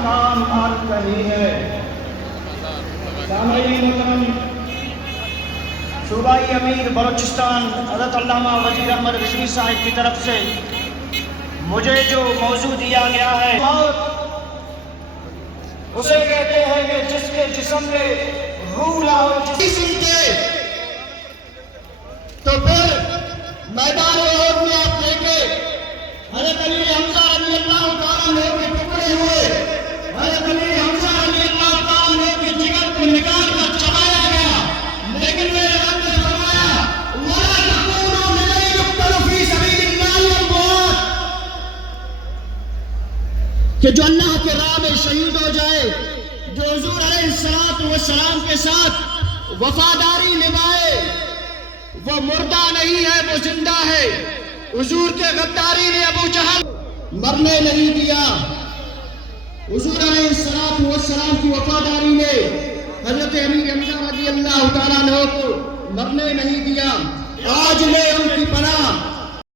مقام عرض کرنی ہے۔ سامعین محترم، صوبائی امیر بلوچستان حضرت علامہ وزیر احمد رضوی صاحب کی طرف سے مجھے جو موضوع دیا گیا ہے، اسے کہتے ہیں کہ جس کے جسم میں روح نہ ہو، سنتے تو پھر میدان احد میں آپ دیکھیں حضرت علی حمزہ رضی اللہ تعالیٰ عنہ کے ٹکڑے ہوئے، حضرت علی حمزہ رضی اللہ تعالیٰ عنہ کے جگر کو نکال کر چبایا گیا، لیکن میرے رب نے فرمایا وَلَا تَكُونُوا لِمَن يُقْتَلُ فِي سَبِيلِ اللَّهِ أَمْوَاتٌ، کہ جو اللہ کے راہ میں شہید ہو جائے، جو حضور علیہ السلام کے ساتھ وفاداری نبھائے، وہ مردہ نہیں ہے، وہ زندہ ہے۔ حضور کے غداری نے ابو جہل مرنے نہیں دیا، حضور علیہ السلام کی وفاداری نے حضرت امیر حمزہ رضی اللہ تعالیٰ عنہ کو مرنے نہیں دیا۔ آج میں ان کی پناہ